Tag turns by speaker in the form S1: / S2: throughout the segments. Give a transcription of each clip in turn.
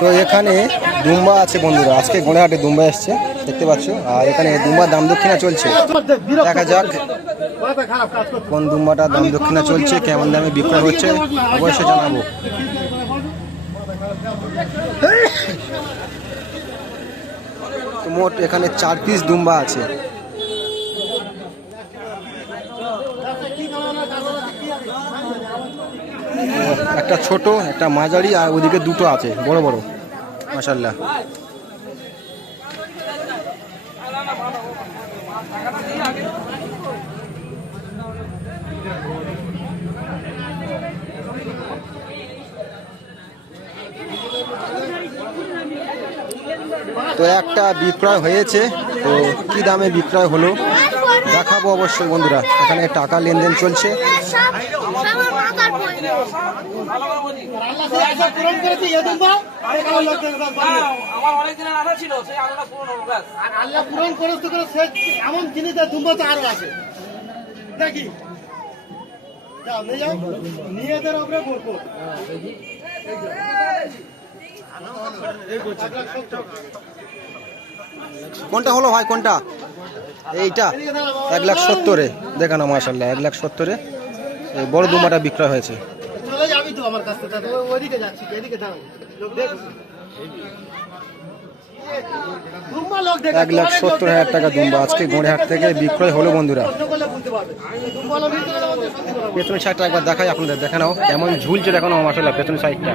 S1: তো এখানে দুম্বা আছে বন্ধুরা। আজকে গোড়াহাটে দুম্বা এসছে, দেখতে পাচ্ছ? আর এখানে দুম্বার দাম দক্ষিণা চলছে। দেখা যাক কোন দুম্বাটার দাম দক্ষিণা চলছে, কেমন দামে বিক্রয় হচ্ছে, অবশ্যই জানাব। মোট এখানে চার পিস দুম্বা আছে। একটা ছোট, একটা মাঝারি আর ওদিকে দুটো আছে, বড় বড়। মাসাল্লাহ তো একটা বিক্রয় হয়েছে, তো কি দামে বিক্রয় হলো? দেখাবো অবশ্যই বন্ধুরা, এখানে টাকা লেনদেন চলছে।
S2: আল্লাহ পূরণ করে সে এমন জিনিস দুম্বা তো আরও আছে
S1: কোনটা হলো ভাই, কোনটা? এইটা? এক লাখ সত্তরে। দেখানো মাসাল্লাহ এক লাখ সত্তরে। বড় দুমাটা বিক্রয় হয়েছে।
S2: চলে যাবি তো আমার কাছ থেকে ওইদিকে যাচ্ছি এদিকে দাঁড়াও। লোক দেখ। দুম্বা লোক দেখে
S1: এক লাখ সত্তর হাজার টাকা দুম্বা আজকে গোড়েহাট থেকে বিক্রয় হলো বন্ধুরা। পেছনের সাইডটা একবার দেখাই আপনাদের দেখানো কেমন ঝুলছে দেখানো মাসাল্লাহ পেছনের সাইডটা।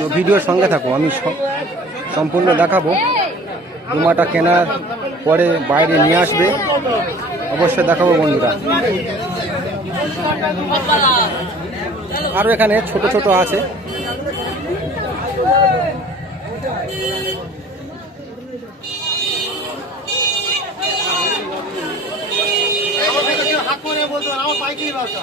S1: তো ভিডিওর সঙ্গে থাকো আমি সম্পূর্ণ দেখাবো। দুমাটা কেনার পরে বাইরে নিয়ে আসবে। অবশ্যই দেখাবো বন্ধুরা। আরও এখানে ছোট ছোট আছে।
S2: আমার পাইকারি ব্যবসা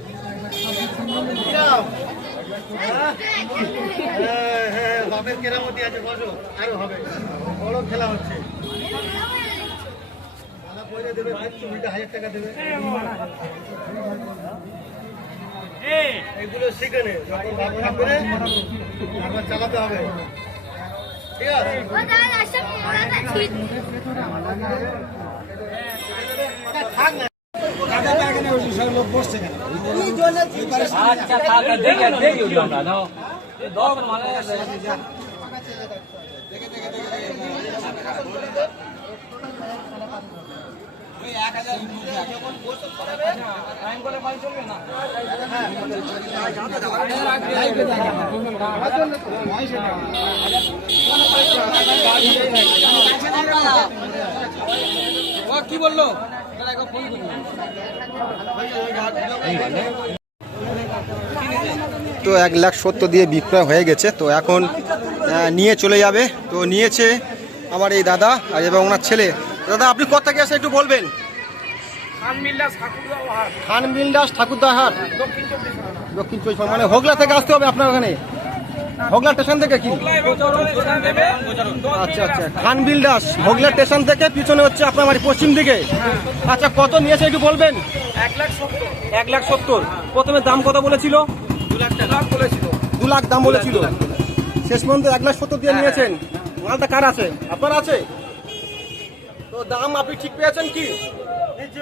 S2: কেরামতি আছে বসো আরও হবে বড় খেলা হচ্ছে দেবে হাজার টাকা দেবে এগুলো শিখে নে থাকবে আবার চালাতে হবে ঠিক আছে
S3: ও দাদা সব মোড়াটা ঠিক
S2: থাক না
S4: আচ্ছা দশ মানে কি বলল?
S1: তো এক লাখ সত্তর দিয়ে বিক্রয় হয়ে গেছে। তো এখন নিয়ে চলে যাবে। তো নিয়েছে আমার এই দাদা আর এবং ওনার ছেলে। দাদা আপনি কোথা থেকে একটু বলবেন? খান বিলদাস ঠাকুরদার হাট। দক্ষিণ চব্বিশ। মানে হোগলা থেকে আসতে হবে আপনার ওখানে? হোগলা স্টেশন থেকে কি? আচ্ছা আচ্ছা। খান দাস হোগলা স্টেশন থেকে পিছনে হচ্ছে আপনার বাড়ি পশ্চিম দিকে। আচ্ছা কত নিয়েছে একটু বলবেন?
S4: এক লাখ সত্তর।
S1: এক লাখ সত্তর। প্রথমে দাম কত বলেছিল?
S4: দু লাখ বলেছিল।
S1: দু লাখ দাম বলেছিল। শেষ পর্যন্ত এক লাখ সত্তর দিয়ে নিয়েছেন। মালটা কার আছে? আপনার আছে? তো দাম আপনি ঠিক পেয়েছেন কি?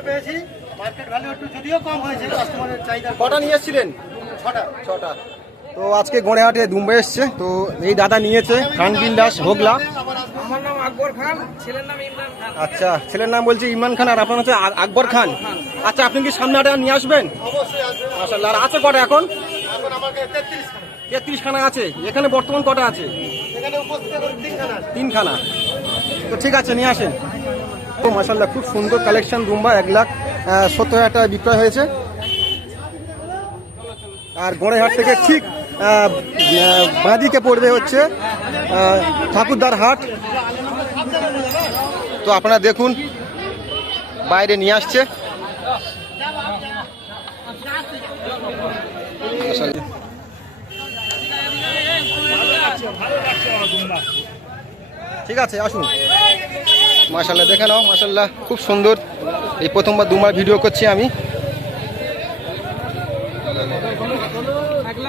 S2: পেয়েছি। মার্কেট ভ্যালু একটু যদিও কম হয়েছে কাস্টমারের চাহিদা
S1: কটা নিয়ে এসেছিলেন?
S2: ছটা।
S1: ছটা। তো আজকে গড়েহাটে দুম্বা এসছে তো এই দাদা নিয়েছে খান বিন্দাস হোগলা।
S5: আমার নাম আকবর খান ছেলের নাম ইমরান খান।
S1: আচ্ছা ছেলের নাম বলছে ইমরান খান আর আপনার হচ্ছে আকবর খান। আচ্ছা আপনি কি সামনে হাটে নিয়ে আসবেন? আর আছে কটা এখন?
S2: এখন আমাকে তেত্রিশ খানা।
S1: আছে। এখানে বর্তমান কটা আছে?
S2: এখানে উপস্থিত এখন তিনখানা
S1: তো ঠিক আছে নিয়ে আসেন। তো মাসাল্লাহ খুব সুন্দর কালেকশন দুম্বা এক লাখ সত্তর হাজার টাকা বিক্রয় হয়েছে। আর গড়েহাট থেকে ঠিক বাঁদিকে পড়বে হচ্ছে ঠাকুরদার হাট। তো আপনারা দেখুন, বাইরে নিয়ে আসছে। ঠিক আছে, আসুন। মাশাল্লাহ দেখে নাও মাশাল্লাহ খুব সুন্দর। এই প্রথমবার দুমার ভিডিও করছি আমি
S5: এক লাখ সত্তর এক লাখ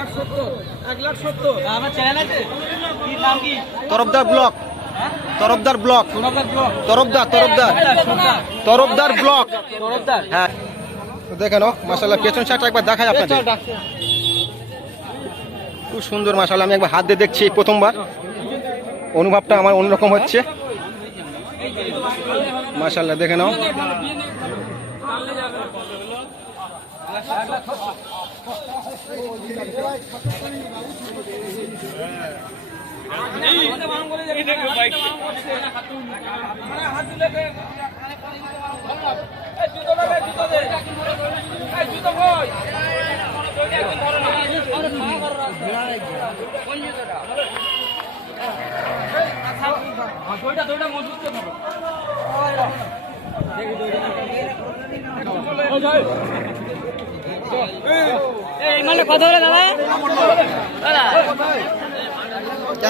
S5: সত্তর আমার চ্যানেল আছে কি নাম কি
S1: Tarafdar block. Tarafdar block. Tarafdar Tarafdar. Tarafdar block. হ্যাঁ। তো দেখে নাও মাশাল্লাহ পেছন সাইডটা একবার দেখাই আপনাদের। খুব সুন্দর মাশাল্লাহ আমি একবার হাত দিয়ে দেখছি প্রথমবার। অনুভবটা আমার অন্যরকম হচ্ছে। মাশাল্লাহ দেখে নাও।
S5: মানে কত হলো দাদা দাদা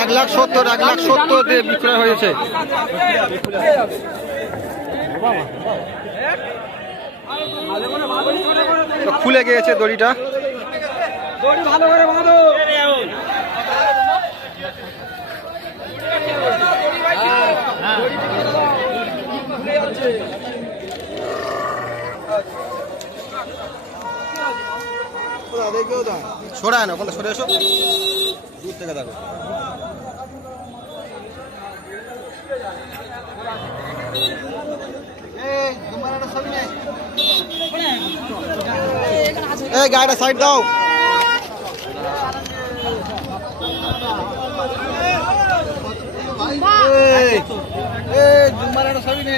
S1: এক লাখ সত্তর, এক লাখ সত্তর দিয়ে বিক্রয় হয়েছে। খুলে গিয়েছে দড়িটা।
S5: দড়ি ভালো করে বাঁধো
S1: সরায় না কোনটা সরে এসো। দূর থেকে দেখো। গাড়িটা সাইড দাও। এই এই জুম্মারাটা সবই নে।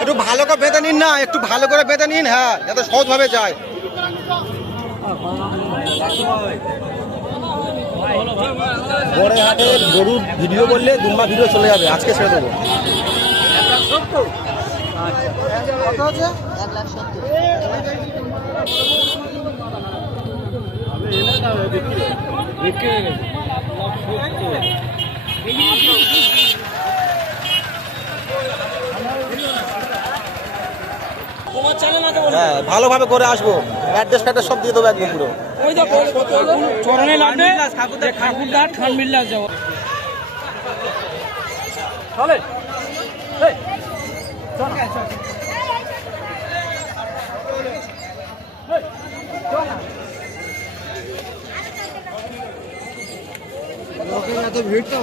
S5: একটু
S1: ভালো করে বেঁধে নিন না, একটু ভালো করে বেঁধে নিন হ্যাঁ যাতে সহজভাবে যায়। বড়ে হাটে গরুর ভিডিও বললে দুম্বা ভিডিও চলে যাবে, আজকে ছেড়ে দেবো। হ্যাঁ ভালোভাবে করে আসব। অ্যাড্রেস ফ্যাড্রেস সব দিয়ে দেবো একদম পুরো।
S5: চরণে লাগবে? ঠাকুরদার খান বিল্লাস যাব। চলে। লোকের এত ভিড় তো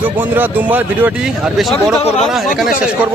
S1: তো বন্ধুরা দুমবার ভিডিওটি আর বেশি বড় করব না এখানে শেষ করব।